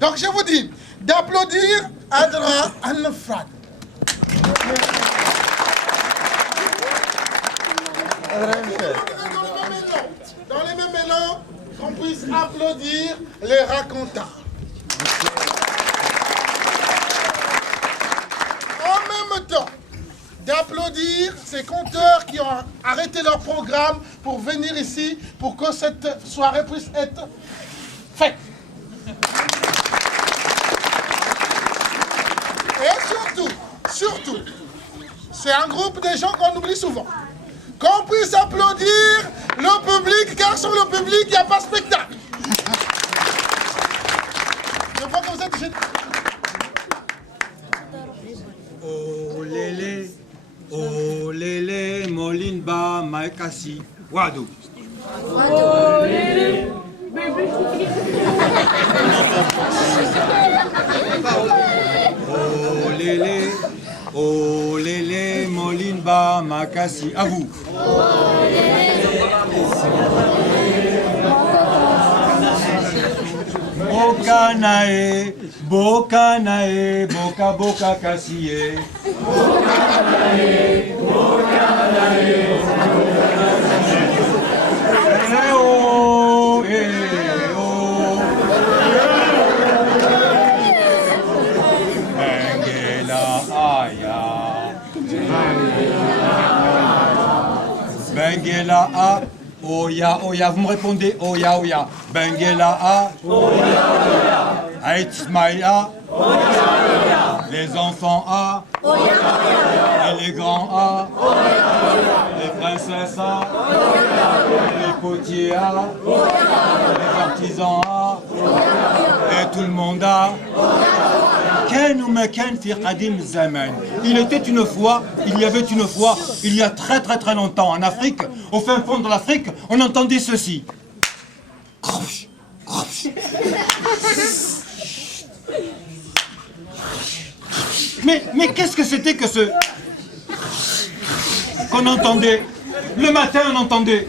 Donc je vous dis d'applaudir Adra Al-Nafrad. Dans les mêmes élans, qu'on puisse applaudir les racontants. En même temps, d'applaudir ces conteurs qui ont arrêté leur programme pour venir ici, pour que cette soirée puisse être faite. Et surtout, c'est un groupe de gens qu'on oublie souvent. Qu'on puisse applaudir le public, car sur le public, il n'y a pas de spectacle. Je crois que vous êtes gênés. Oh lélé, molinba, maekasi, wado. Oh lélé, oh lélé, molinba, makasi, à vous. Bokanae, boka kasiye. Benguela a, oya, vous me répondez, oya. Benguela a, oya. Aïtsmaïa, les enfants a, et les grands a, les princesses a, les potiers a, les artisans a, et tout le monde a. Ken ou Meken fi qadim zaman. Il y avait une fois, il y a très longtemps, en Afrique, au fin fond de l'Afrique, on entendait ceci. Mais qu'est-ce que c'était que ce qu'on entendait? Le matin, on entendait.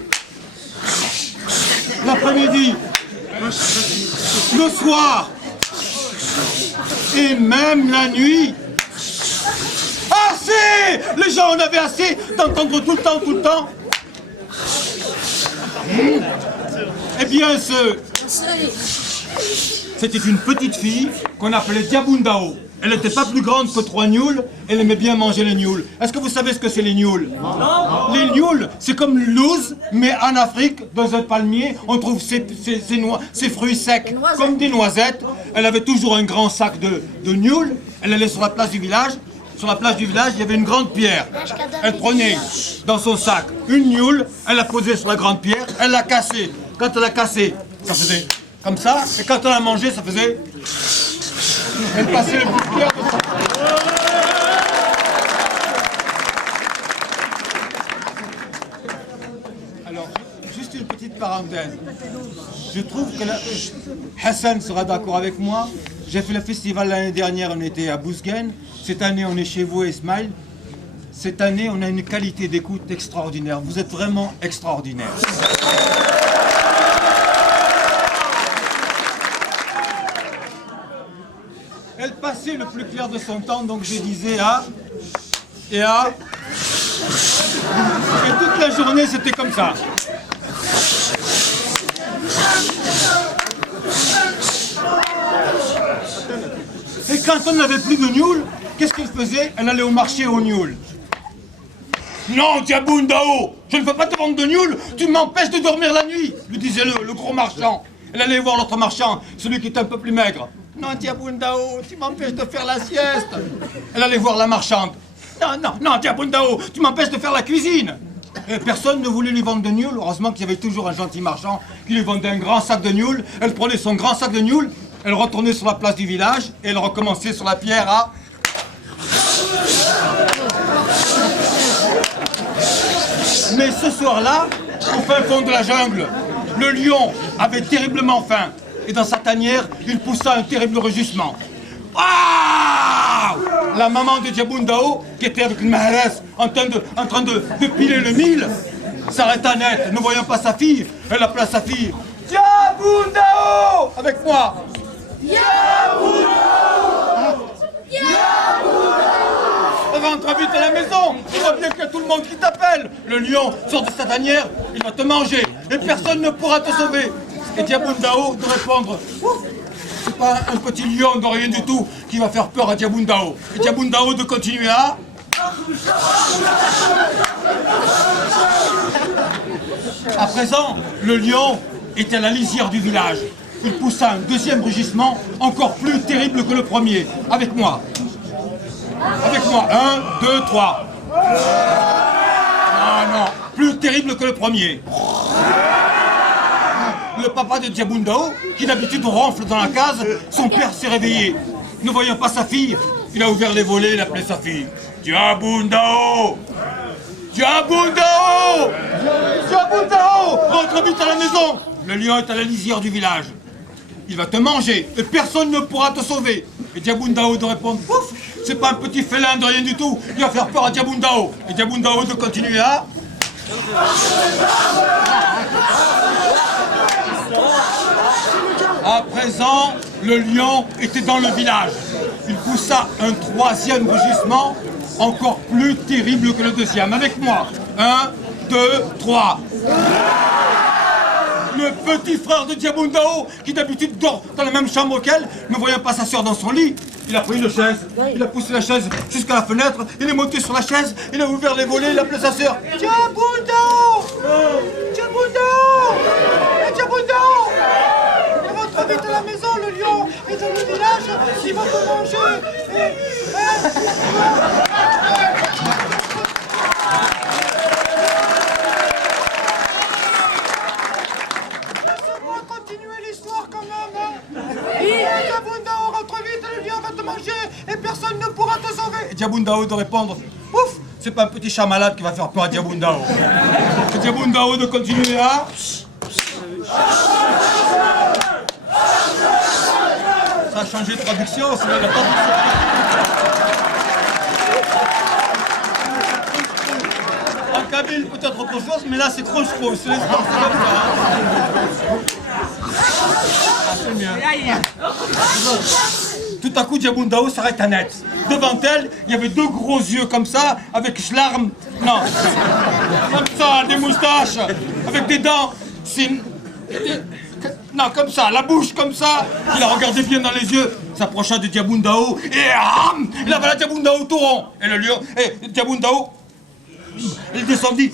L'après-midi. Le soir. Et même la nuit. Assez! Les gens en avaient assez d'entendre tout le temps. Eh bien, c'était une petite fille qu'on appelait Diabundao. Elle n'était pas plus grande que 3 gnoules, elle aimait bien manger les gnoules. Est-ce que vous savez ce que c'est les gnoules? Non. Les gnoules, c'est comme le louz, mais en Afrique, dans un palmier, on trouve ces fruits secs, comme des noisettes. Elle avait toujours un grand sac de gnoules, elle allait sur la place du village. Sur la place du village, il y avait une grande pierre. Elle prenait dans son sac une gnoule, elle la posait sur la grande pierre, elle l'a cassée. Quand elle l'a cassée, ça faisait comme ça, et quand elle l'a mangée, ça faisait... Elle passait le plus clair de son... Alors, juste une petite parenthèse. Je trouve que Hassan sera d'accord avec moi. J'ai fait le festival l'année dernière, on était à Bouzguen. Cette année, on est chez vous, Ismaël. Cette année, on a une qualité d'écoute extraordinaire. Vous êtes vraiment extraordinaire. Elle passait le plus clair de son temps, donc je disais A et A. Et toute la journée, c'était comme ça. Et quand on n'avait plus de gnoules, qu'est-ce qu'elle faisait? Elle allait au marché aux gnoules. Non, Diabundao, je ne veux pas te vendre de gnoules, tu m'empêches de dormir la nuit, lui disait le gros marchand. Elle allait voir l'autre marchand, celui qui était un peu plus maigre. Non, Diabundao, tu m'empêches de faire la sieste. Elle allait voir la marchande. Non, Diabundao, tu m'empêches de faire la cuisine. Et personne ne voulait lui vendre de gnoules. Heureusement qu'il y avait toujours un gentil marchand qui lui vendait un grand sac de gnoules. Elle prenait son grand sac de gnoules, elle retournait sur la place du village et elle recommençait sur la pierre à... Mais ce soir-là, au fin fond de la jungle, le lion avait terriblement faim. Et dans sa tanière, il poussa un terrible rugissement. Ah! La maman de Diabundao, qui était avec une mahresse en train de piler le mil, s'arrêta net, ne voyant pas sa fille. Elle appela sa fille. Diabundao! Avec moi. Yeah! la maison. Tu vois bien qu'il y a tout le monde qui t'appelle. Le lion sort de sa tanière, il va te manger. Et personne ne pourra te sauver. Et Diabundao de répondre, c'est pas un petit lion de rien du tout qui va faire peur à Diabundao. Et Diabundao de continuer à... À présent, le lion était à la lisière du village. Il poussa un deuxième rugissement encore plus terrible que le premier. Avec moi. Avec moi. 1, 2, 3. Non, plus terrible que le premier. Le papa de Diabundao, qui d'habitude ronfle dans la case, son père s'est réveillé. Ne voyant pas sa fille, il a ouvert les volets, il appelait sa fille. Diabundao! Diabundao! Diabundao! Rentre vite à la maison! Le lion est à la lisière du village. Il va te manger et personne ne pourra te sauver. Et Diabundao de répondre, ouf, c'est pas un petit félin de rien du tout, il va faire peur à Diabundao. Et Diabundao de continuer à... À présent, le lion était dans le village. Il poussa un troisième rugissement, encore plus terrible que le deuxième. Avec moi. 1, 2, 3. Le petit frère de Diabundao, qui d'habitude dort dans la même chambre qu'elle, ne voyant pas sa sœur dans son lit, il a pris une chaise, il a poussé la chaise jusqu'à la fenêtre, il est monté sur la chaise, il a ouvert les volets, il a appelé sa sœur. Diabundao! Diabundao! Diabundao! Rentre vite à la maison, le lion est dans le village, il va te manger. Laisse-moi continuer l'histoire quand même. Diabundao, rentre vite, le lion va te manger et personne ne pourra te sauver. Et Diabundao de répondre, ouf, c'est pas un petit chat malade qui va faire peur à Diabundao. Et Diabundao de continuer à... Ça a changé de traduction, c'est la traduction. En kabyle, peut-être autre chose, mais là c'est trop trop, c'est l'histoire, c'est comme ça. Ah, c'est bien. Tout à coup, Diabundao s'arrête à net. Devant elle, il y avait deux gros yeux comme ça, avec schlarm. Non, comme ça, des moustaches, avec des dents. Non, comme ça, la bouche comme ça. Il a regardé bien dans les yeux, s'approcha de Diabundao et il avala Diabundao tout rond. Et le lion, et Diabundao, il descendit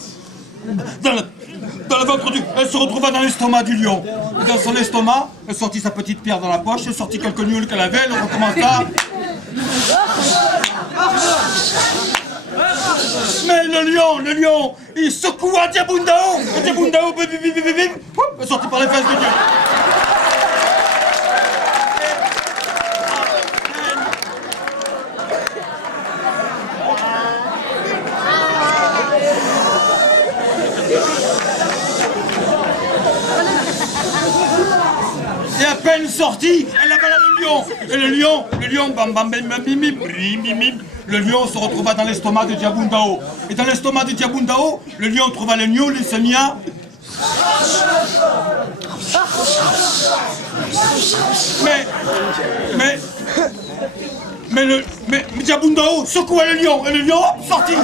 dans le ventre du... Elle se retrouva dans l'estomac du lion. Et dans son estomac, elle sortit sa petite pierre dans la poche, elle sortit quelques nioules qu'elle avait, elle recommença. Mais le lion, il secoua Diabundao. Et Diabundao, est sorti par les fesses de Dieu. Et à peine sortie, elle avala le lion. Et le lion, bam bam bam bam bim bim bim bim. Le lion se retrouva dans l'estomac de Diabundao. Et dans l'estomac de Diabundao, le lion trouva le gnoul, il se mit à... Mais Diabundao secoua le lion, et le lion, hop, sortit.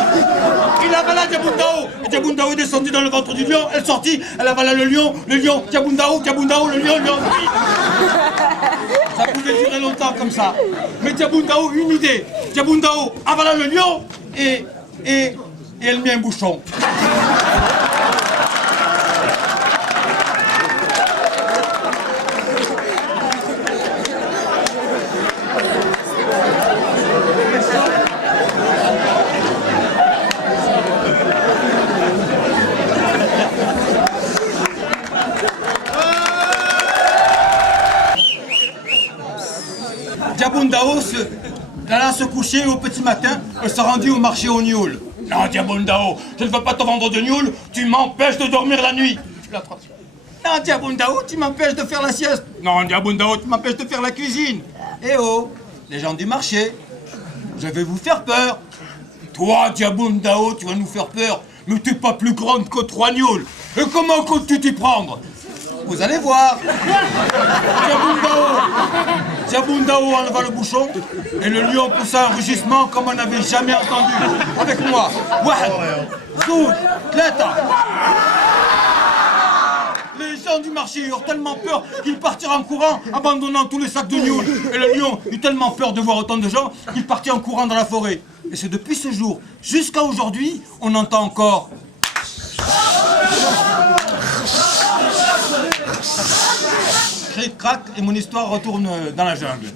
Il avala Diabundao. Et Diabundao est descendu dans le ventre du lion, elle sortit, elle avala le lion, Diabundao, le lion. Ça pouvait durer longtemps comme ça. Mais Diabundao, une idée. Diabundao avala le lion et elle mit un bouchon. Diabundao alla se coucher au petit matin, elle se rendit au marché au Nioul. Non, Diabundao, je ne veux pas te vendre de Nioul, tu m'empêches de dormir la nuit. Non, Diabundao, tu m'empêches de faire la sieste. Non, Diabundao, tu m'empêches de faire la cuisine. Eh oh, les gens du marché, je vais vous faire peur. Toi, Diabundao, tu vas nous faire peur, mais t'es pas plus grande que 3 Nioul. Et comment comptes-tu t'y prendre? Vous allez voir. Diabundao enleva le bouchon et le lion poussa un rugissement comme on n'avait jamais entendu. Avec moi. Wahed, Zoud, Tleta. Les gens du marché eurent tellement peur qu'ils partirent en courant, abandonnant tous les sacs de Nioul. Et le lion eut tellement peur de voir autant de gens qu'il partit en courant dans la forêt. Et c'est depuis ce jour jusqu'à aujourd'hui, on entend encore... Cric-crac, et mon histoire retourne dans la jungle.